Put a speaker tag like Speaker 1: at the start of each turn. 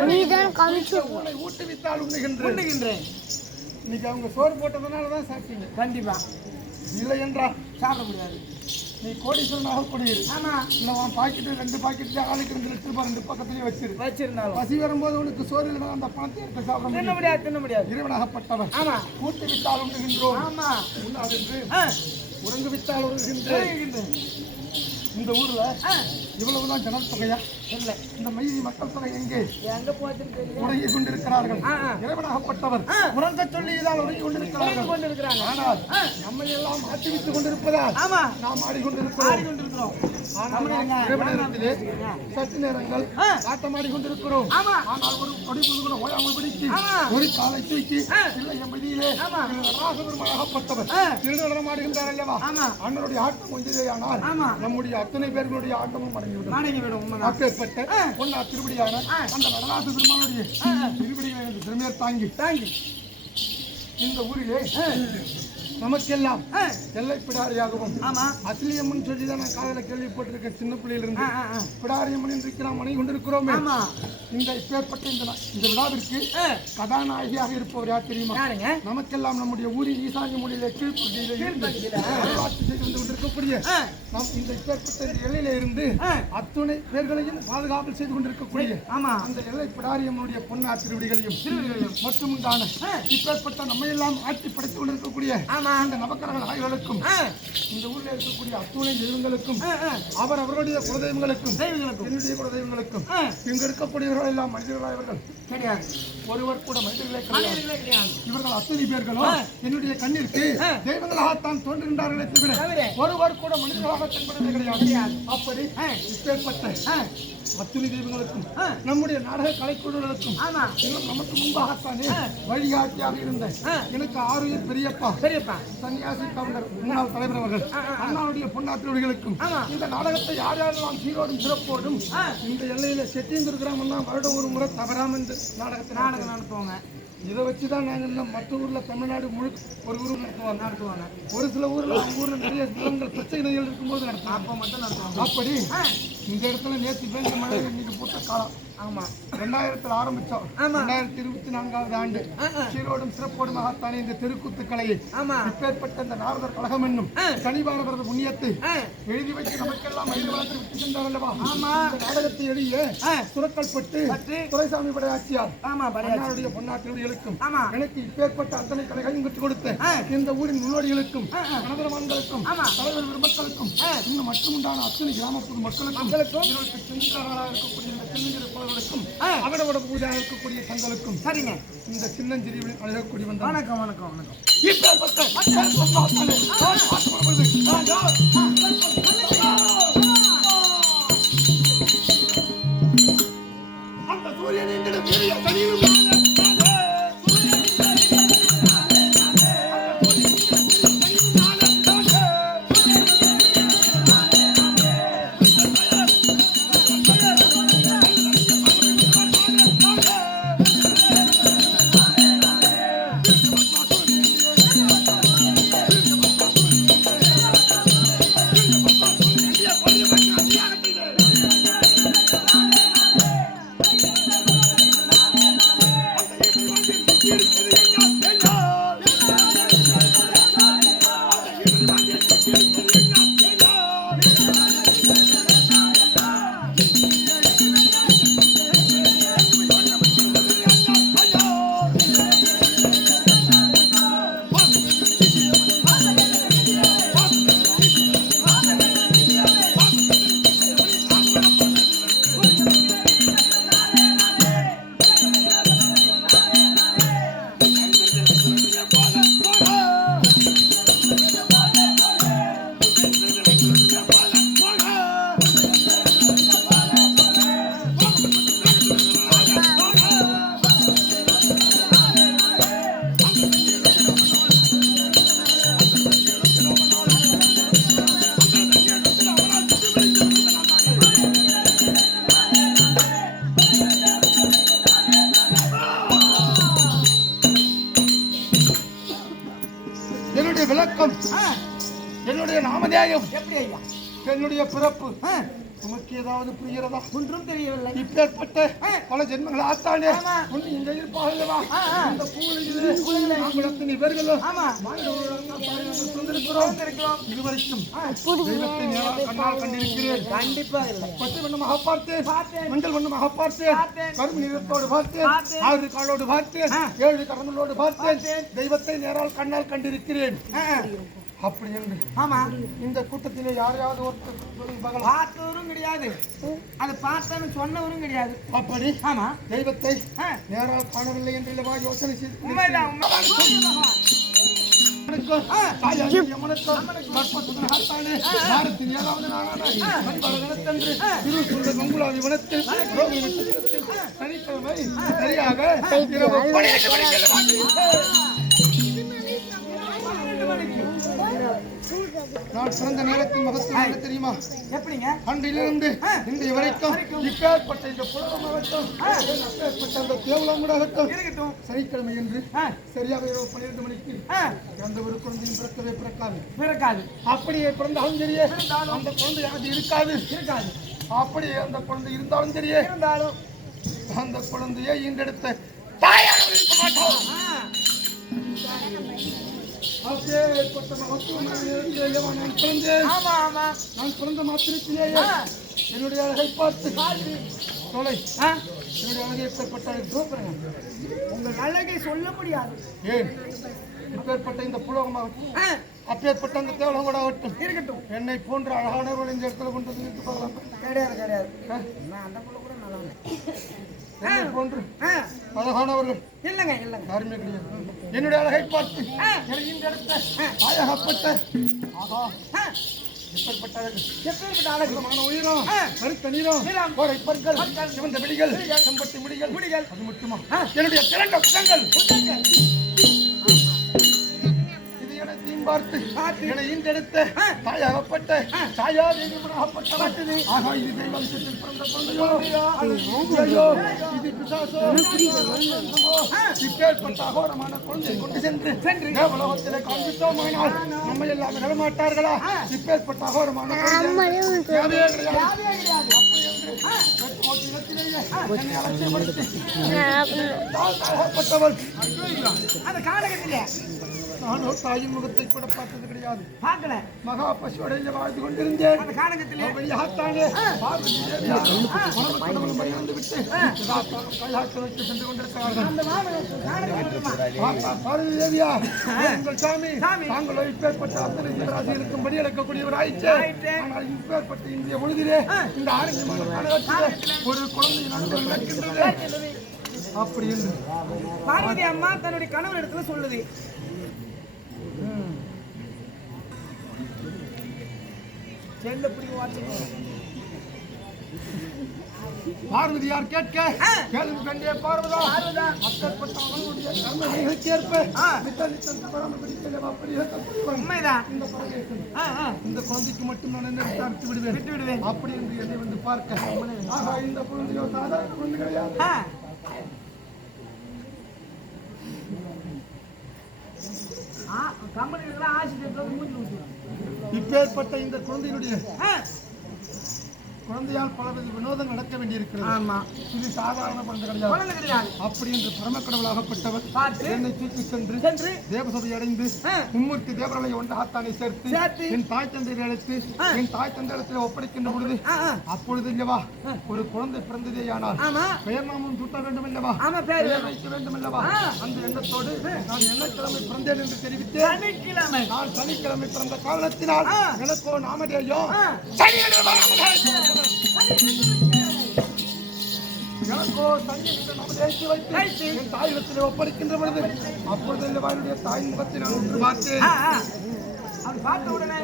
Speaker 1: நீதான் காமிச்சு
Speaker 2: உன்னை ஊட்டுவித்தால் உண்ணுகின்றேன்.
Speaker 3: உண்ணுகின்றேன்.
Speaker 2: இன்னைக்கு அவங்க சோறு போட்டதுனால தான் சாப்பிட்டீங்க.
Speaker 3: கண்டிப்பா.
Speaker 2: இல்லை என்றால்
Speaker 3: சாப்பிட முடியாது
Speaker 2: நீ கோடீஸ்வரனாக கூடியிரு.
Speaker 3: ஆமா.
Speaker 2: இல்லை உன் பாக்கெட்டு ரெண்டு பாக்கெட்டு ஆளுக்கு ரெண்டு லிட்டர் ரூபாய் ரெண்டு பக்கத்துலேயே வச்சிரு.
Speaker 3: வச்சிருந்தாலும்.
Speaker 2: பசி வரும்போது உனக்கு சோறு இல்லைனா அந்த பணத்தை எடுத்து சாப்பிட
Speaker 3: தின்ன முடியாது. தின்ன முடியாது.
Speaker 2: இறைவனாகப்பட்டவன்.
Speaker 3: ஆமா.
Speaker 2: கூட்டு வித்தால் உண்ணுகின்றோம்.
Speaker 3: ஆமா.
Speaker 2: உண்ணாதென்று
Speaker 3: ஆ,
Speaker 2: உறங்கு வித்தால் உறங்குகின்றேன்.
Speaker 3: உண்ணுகின்றேன்.
Speaker 2: இந்த ஊர்ல இவ்வளவுதான் ஜனல் தொகையா
Speaker 3: இல்லை
Speaker 2: இந்த மைதி மக்கள் தொகை எங்கே
Speaker 3: எங்க போச்சுன்னு தெரியல
Speaker 2: உறங்கிக் கொண்டிருக்கிறார்கள். இறைவனாகப்பட்டவர். உறங்க சொல்லியதால் உறங்கிக் கொண்டிருக்கிறார்கள்
Speaker 3: கொண்டு இருக்கிறாங்க
Speaker 2: ஆனால். நம்மை எல்லாம் மாற்றி வைத்துக் கொண்டிருப்பதால்
Speaker 3: ஆமா
Speaker 2: நாம் ஆடிக்கொண்டிருக்கிறோம் ஆனால் இறைவனிடத்திலே சற்று நேரங்கள். ஆட்டமாடி கொண்டிருக்கிறோம்
Speaker 3: ஆமா
Speaker 2: ஆனால் ஒரு கொடி புதுகுண ஓயாமல் பிடித்து. ஒரு காலை தூக்கி. இல்லை எம்பதியிலே
Speaker 3: ஆ.
Speaker 2: திருநடனமாடுகின்றார் அல்லவா. அண்ணனுடைய ஆட்டம் கொஞ்சதேயானால்
Speaker 3: ஆமா.
Speaker 2: நம்முடைய அத்தனை பேர்களுடைய ஆட்டமும் அடங்கிவிடும்.
Speaker 3: மாடங்கி விடும் உண்மைதான்.
Speaker 2: அப்பேற்பட்ட
Speaker 3: ஆ.
Speaker 2: பொன்னா திருப்படியான. அந்த நடராச பெருமானுடைய. திருப்படிகளை திறமையை தாங்கி
Speaker 3: தாங்கி.
Speaker 2: இந்த ஊரிலே நமக்கெல்லாம் எல்லை பிடாரியாகவும் அசிலியம்மன் சொல்லி தான் நான் காலையில கேள்விப்பட்டிருக்கேன் சின்ன பிள்ளையிலிருந்து. பிடாரியம்மன் என்று நாம் மனை கொண்டிருக்கிறோமே இந்த இப்பேற்பட்ட இந்த இந்த விழாவிற்கு கதாநாயகியாக இருப்பவர் யார் தெரியுமா? நமக்கெல்லாம் நம்முடைய ஊரின் ஈசான்ய மொழியிலே. வரலாற்று செய்து வந்து கொண்டிருக்கக்கூடிய நாம் இந்த இப்பேற்பட்ட எல்லையில இருந்து. அத்துணை பேர்களையும் பாதுகாப்பு செய்து கொண்டிருக்கக்கூடிய
Speaker 3: ஆமா.
Speaker 2: அந்த எல்லை பிடாரியம்மனுடைய பொன்னா திருவிடிகளையும். மற்றும் உண்டான. இப்பேற்பட்ட நம்மையெல்லாம் ஆட்சி படைத்துக் கொண்டிருக்கக்கூடிய அந்த நவக்கரக நாய்களுக்கும்
Speaker 3: ஆ,
Speaker 2: இந்த ஊரில் இருக்கக்கூடிய அத்துணை தெய்வங்களுக்கும். அவர் அவர்களுடைய குலதெய்வங்களுக்கும்
Speaker 3: தெய்வங்களுக்கும்.
Speaker 2: என்னுடைய குலதெய்வங்களுக்கும் இங்கு இருக்கக்கூடியவர்கள் எல்லாம் மனிதர்களாயவர்கள்
Speaker 3: கிடையாது
Speaker 2: ஒருவர் கூட மனிதர்களே கிடையாது
Speaker 3: மனிதர்களே
Speaker 2: இவர்கள் அத்தனை பேர்களும்
Speaker 3: ஆ.
Speaker 2: என்னுடைய கண்ணிற்கு. தெய்வங்களாகத்தான் தோன்றுகின்றார்களே தவிர ஒருவர் கூட மனிதர்களாக தென்படுவதே கிடையாது அப்படி இப்பேற்பட்ட அத்துணை தெய்வங்களுக்கும். நம்முடைய நாடக கலைக்குழுக்களுக்கும் நமக்கு முன்பாகத்தானே. வழிகாட்டியாக இருந்த. எனக்கு ஆறுயிர் பெரியப்பா
Speaker 3: பெரியப்பா
Speaker 2: சன்னியாசி கவுண்டர் முன்னாள் தலைவர் அவர்கள். அண்ணாவுடைய பொன்னாத்திரவர்களுக்கும்
Speaker 3: ஆமா.
Speaker 2: இந்த நாடகத்தை யார் யாரெல்லாம் சீரோடும் சிறப்போடும். இந்த எல்லையில செட்டியந்தூர் கிராமம் தான் வருடம் ஒரு முறை தவறாம இந்த நாடகத்தை
Speaker 3: நாடகம் நடத்துவாங்க.
Speaker 2: இதை வச்சு தான் நாங்கள் மற்ற ஊர்ல தமிழ்நாடு முழுக்க ஒரு ஊர் நடத்துவாங்க.
Speaker 3: நடத்துவாங்க.
Speaker 2: ஒரு சில ஊர்ல ஊர்ல நிறைய நிலங்கள் பிரச்சனைகள் இருக்கும்போது நடத்துவாங்க.
Speaker 3: அப்போ மட்டும் நடத்துவாங்க.
Speaker 2: அப்படி இந்த இடத்துல நேற்று பேஞ்ச மழை இன்னைக்கு போட்ட காலம்
Speaker 3: ஆமா
Speaker 2: ரெண்டாயிரத்துல ஆரம்பிச்சோம்
Speaker 3: ஆமா.
Speaker 2: ரெண்டாயிரத்தி இருபத்தி நான்காவது ஆண்டு. சீரோடும் சிறப்போடுமாகத்தானே இந்த தெருக்கூத்து கலையை இப்பேற்பட்ட இந்த நாரதர் கழகம் என்னும். சனிபாரதரது புண்ணியத்தை எழுதி வைத்து நமக்கெல்லாம் வளத்தில் விட்டு சென்றார் அல்லவா
Speaker 3: ஆமா.
Speaker 2: நாடகத்தை எழுதிய
Speaker 3: ஆ,
Speaker 2: சுரக்கல்பட்டு
Speaker 3: பட்டு.
Speaker 2: துரைசாமி படையாச்சியார்
Speaker 3: ஆமா படையாச்சு
Speaker 2: அண்ணாருடைய பொன்னாட்டிகளுக்கும்
Speaker 3: ஆமா
Speaker 2: எனக்கு இப்பேற்பட்ட அத்தனை கலைகளையும் கற்றுக் கொடுத்த. இந்த ஊரின் முன்னோடிகளுக்கும்
Speaker 3: ஆமா.
Speaker 2: தலைவர் பெருமக்களுக்கும்
Speaker 3: ஆ.
Speaker 2: இன்னும் மற்றும் உண்டான அத்தனை கிராமப்புற மக்களுக்கும்
Speaker 3: மக்களுக்கும்.
Speaker 2: இதற்கு சின்னங்களாக இருக்கக்கூடிய இந்த சின்னஞ்சிறு குழந்தைகளுக்கும்
Speaker 3: ஆ.
Speaker 2: அவடவட பூஜையாக இருக்கக்கூடிய தங்களுக்கும்
Speaker 3: சரிங்க
Speaker 2: இந்த சின்னஞ்சிறியில் அழகக்கூடிய வந்த
Speaker 3: வணக்கம் வணக்கம் வணக்கம்
Speaker 2: இப்பேற்பட்ட நாமதேயம்
Speaker 3: எப்படி ஐயா
Speaker 2: என்னுடைய பிறப்பு. உமக்கு ஏதாவது புரிகிறதா
Speaker 3: ஒன்றும் தெரியவில்லை.
Speaker 2: இப்பேற்பட்ட பல ஜென்மங்கள் ஆத்தானே. இருப்பார்களவா
Speaker 3: ஆ, ஆ.
Speaker 2: இந்த பூவிலே நாங்கள் இவர்களும் இதுவரைக்கும் தெய்வத்தை நேராக கண்ணால் கண்டிருக்கிறேன்.
Speaker 3: கண்டிப்பா இல்லை.
Speaker 2: பச்சை வண்ணமாக பார்த்தேன். மஞ்சள் வண்ணமாக பார்த்தேன். கரும்பு நிறத்தோடு பார்த்தேன். ஆறு காலோடு பார்த்தேன். ஏழு கரங்களோடு பார்த்தேன். தெய்வத்தை நேரால் கண்ணால் கண்டிருக்கிறேன். அப்படி என்று.
Speaker 3: ஆமா.
Speaker 2: இந்த கூட்டத்திலே யாரையாவது ஒருத்தர்
Speaker 3: பார்த்தவரும் கிடையாது. அதை பார்த்தவன்னு சொன்னவரும் கிடையாது.
Speaker 2: அப்படி?
Speaker 3: ஆமா.
Speaker 2: தெய்வத்தை. நேரால் காணவில்லை என்று இல்லவா யோசனை செய்து
Speaker 3: உண்மைதான் உண்மைதான்.
Speaker 2: நான் பிறந்த நேரத்தின் மகத்துவம் என்ன தெரியுமா?
Speaker 3: எப்படிங்க?
Speaker 2: அன்றிலிருந்து இன்றைய வரைக்கும் இப்பேற்பட்ட இந்த புலகமாகட்டும் அப்பேற்பட்ட அந்த தேவலங்கூடாகட்டும்
Speaker 3: இருக்கட்டும்.
Speaker 2: சனிக்கிழமை என்று சரியாக இரவு பன்னிரண்டு மணிக்கு எந்த ஒரு குழந்தையும் பிறக்கவே பிறக்காது.
Speaker 3: பிறக்காது.
Speaker 2: அப்படியே பிறந்தாலும் சரியே அந்த குழந்தை அது இருக்காது?
Speaker 3: இருக்காது.
Speaker 2: அப்படியே அந்த குழந்தை இருந்தாலும் சரியே
Speaker 3: இருந்தாலும்.
Speaker 2: அந்த குழந்தையை ஈண்டெடுத்த தாயானவர் இருக்க மாட்டோம் நான் பிறந்தேன். நான் பிறந்த மாத்திரத்திலேயே என்னுடைய அழகை பார்த்து தொலை.
Speaker 3: ஆ,
Speaker 2: என்னுடைய அழகை எப்பேற்பட்ட
Speaker 3: உங்கள் அழகை சொல்ல முடியாது.
Speaker 2: ஏன்? இப்பேற்பட்ட இந்த புலகமாகட்டும் அப்பேற்பட்ட அந்த தேவலங்கூடாகட்டும்
Speaker 3: இருக்கட்டும்.
Speaker 2: என்னை போன்ற அழகானவர்கள் இந்த இடத்துல கொண்டு வந்து பார்க்கலாம்
Speaker 3: கிடையாது கிடையாது. அந்த புள்ள கூட நல்லா
Speaker 2: போன்று அழகானவர்கள்.
Speaker 3: இல்லைங்க இல்லைங்க.
Speaker 2: யாருமே கிடையாது என்னுடைய அழகை பார்த்து
Speaker 3: ஆ,
Speaker 2: என்னை ஈண்டெடுத்த தாயகப்பட்ட அழகு
Speaker 3: எப்பேற்பட்ட அழகு
Speaker 2: உயிரம். கருத்த நீரம். கோடை பற்கள். சிவந்த விழிகள் செம்பட்டி முடிகள்
Speaker 3: முடிகள்.
Speaker 2: அது மட்டுமா. என்னுடைய திரண்ட. இது என பார்த்து. என்னை ஈண்டெடுத்த. தாயாகப்பட்ட தாயா தேவியப்பட்டது ஆகா இது பிறந்த குழந்தையோ ஐயோ அகோரமான குழந்தையை கொண்டு சென்று. தேவலோகத்திலே காண்பித்தோமானால் நம்மை எல்லாம் விடமாட்டார்களா இப்பேற்பட்ட அகோரமான குழந்தை அலட்சியப்படுத்தி தாழ்த்தாகப்பட்டவள்
Speaker 3: அந்த காலகட்டத்திலே
Speaker 2: நானோ தாயின் முகத்தை கூட பார்த்தது கிடையாது.
Speaker 3: பார்க்கல.
Speaker 2: மகா பசுவடையில வாழ்ந்து கொண்டிருந்தேன்.
Speaker 3: அந்த காலகட்டத்திலே.
Speaker 2: வெளியாகத்தானே மறைந்து விட்டு சென்று கொண்டிருக்கிறார்கள். தேவியா? உங்கள் சாமி. தாங்கள் இப்பேற்பட்ட அத்தனை ஜீவராசி இருக்கும்படி இழக்கக்கூடியவர் ஆயிற்று. ஆனால் இப்பேற்பட்ட இந்திய பொழுதிலே இந்த ஆரோக்கியமான காலகட்டத்திலே ஒரு குழந்தை நடந்து நடக்கின்றது அப்படி என்று
Speaker 3: பார்வதி அம்மா தன்னுடைய கணவர் இடத்துல சொல்லுது. செல்ல பிடிக்க வாட்சிக்கணும்
Speaker 2: பார்வதியார் கேட்க. கேள்வி கண்டே பார்வதா. அப்பேற்பட்ட அவனுடைய கர்ம வினைகளுக்கேற்ப
Speaker 3: ஆ.
Speaker 2: நித்த நித்தம் தவறாமல் பிடிக்கலைவா பிரியத்தக்கூடியவன்.
Speaker 3: உண்மைதான்.
Speaker 2: இந்த குழந்தைக்கு மட்டும் நான் என்ன விட்டு விடுவேன்.
Speaker 3: விட்டு விடுவேன்.
Speaker 2: அப்படி என்று என்னை வந்து பார்க்க? இந்த குழந்தையோ சாதாரண குழந்தை கிடையாது.
Speaker 3: ஆ. ஆ, கம்பெனிகளுக்கெல்லாம் ஆசிரியர்கள் மூஞ்சி.
Speaker 2: இப்பேற்பட்ட இந்த குழந்தையினுடைய குழந்தையால் பலவித வினோதம் நடக்க வேண்டியிருக்கிறது.
Speaker 3: ஆமா.
Speaker 2: இது சாதாரண குழந்தை கிடையாது. அப்படி என்று பரமக்கடவுளாகப்பட்டவர் என்னை தூக்கி சென்று
Speaker 3: சென்று
Speaker 2: தேவசபை அடைந்து. மும்மூர்த்தி தேவர்களை ஒன்றாகத்தானே சேர்த்து
Speaker 3: சேர்த்து.
Speaker 2: என் தாய் தந்தையை அழைத்து. என் தாய் தந்தை இடத்துல ஒப்படைக்கின்ற பொழுது அப்பொழுது இல்லவா ஒரு குழந்தை பிறந்ததே ஆனால் பெயர் நாமம் சூட்ட வேண்டும் அல்லவா பெயர் வைக்க வேண்டும் அல்லவா. அந்த எண்ணத்தோடு நான் எண்ணக்கிழமை பிறந்தேன் என்று தெரிவித்தேன்
Speaker 3: சனிக்கிழமை.
Speaker 2: நான் சனிக்கிழமை பிறந்த காரணத்தினால். எனக்கோ நாமதேயம். எனக்கோ சனி என்ற நாமதேயத்தை வைத்து. என் தாயிடத்தில் ஒப்படைக்கின்ற பொழுது அப்பொழுது தாயின் முகத்தை நான் உற்று பார்த்தேன்.
Speaker 3: பார்த்த உடனே